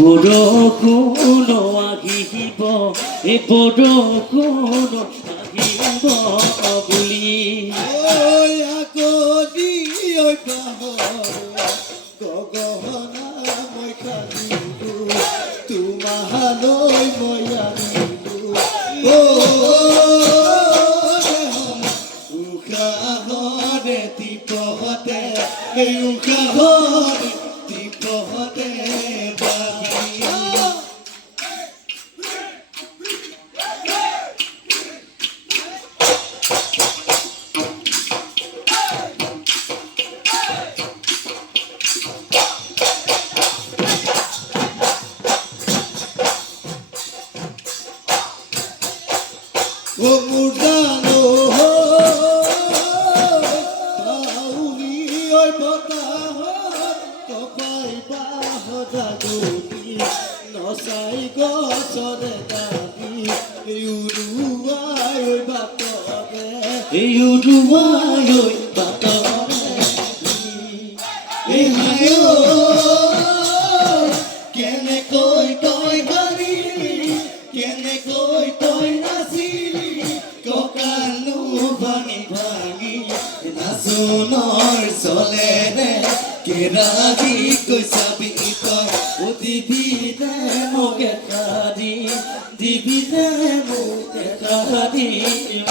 বৰষুণ আহিব এই বৰষুণ আহিব বুলি আগদি গগনা মই কান্দিলো তোমালৈ মই আনিলো উশাহৰে টিপহতে এই উশাহৰে টিপহতে O murdano tauli oi bota topai bahoda gudi nosai gosore dadi uruai oi batore uruai oi batore hayo kene koi toi bari kene koi toi নাচুনৰ চলেৰে কেৰাহী কৈছাবি তই ও দিবিনে মোক এটা দিন দিবিনে মোক এটা দিন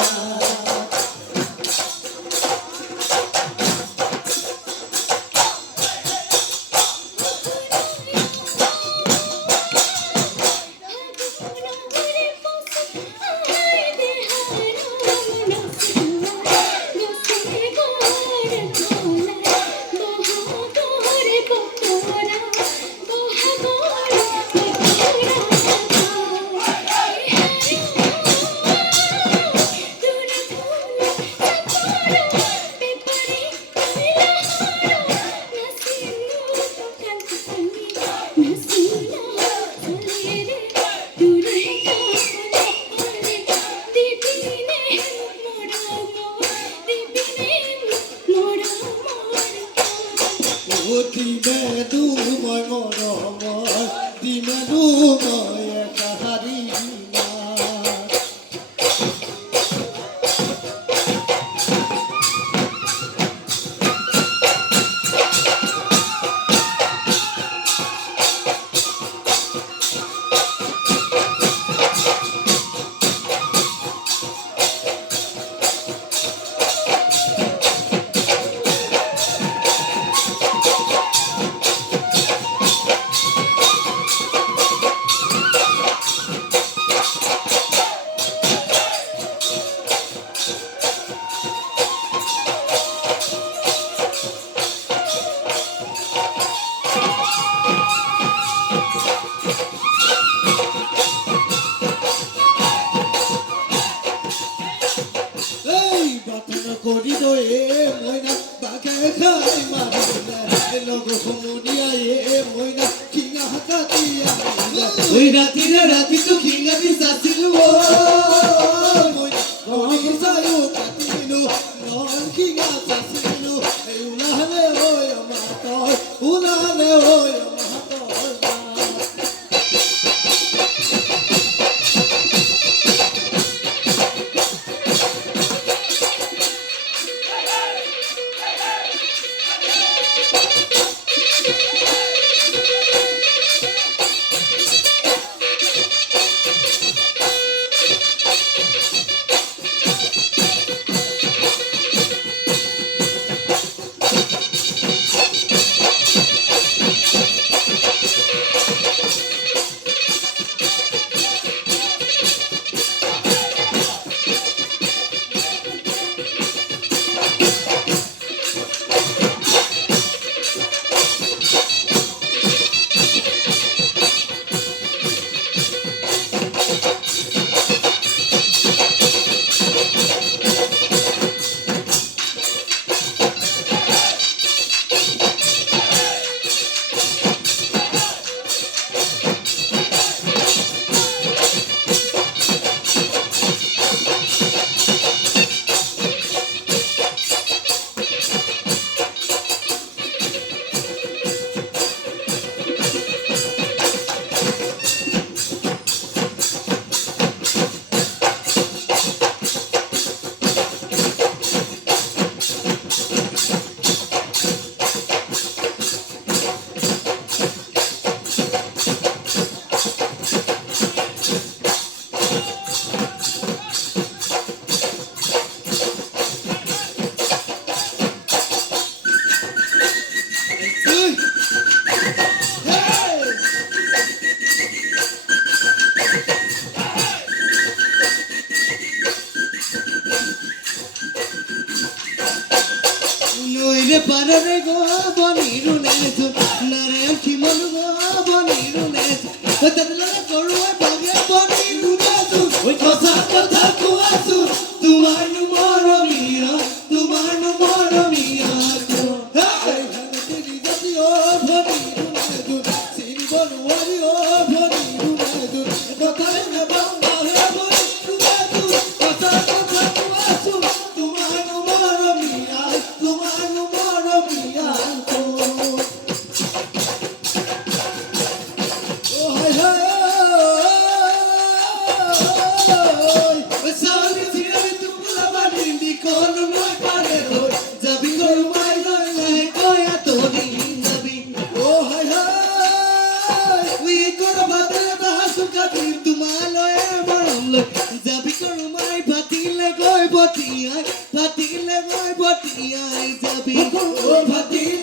দিমেদু মই মৰমৰ দিমেদু মই একাহাৰী করিলো মইনা বাঘে খাই মারিলে লগ সমুনিয়া মইনা খিঙা হাকাতিয়া ওই রাতি তো খিঙা দি সাছিল মইনা মনি সায়ো কাতিনো নন খিঙা সাছিল উলাহলে ওই মাতো উলাহলে ওই মাতো নারায়ণ কি মন বনি রুনে তদলা করুয়া বাগে বনি রুনে ওই কথা কথা কুয়াসু তোমার মরমিয়া তোমার মরমিয়া হেই তেরি জাতি ও বনি রুনে সিনি বনওয়ারি ও বনি রুনে কথা রে বাংলা হে বনি রুনে কথা কথা কুয়াসু তোমার মরমিয়া তোমার মরমিয়া Patil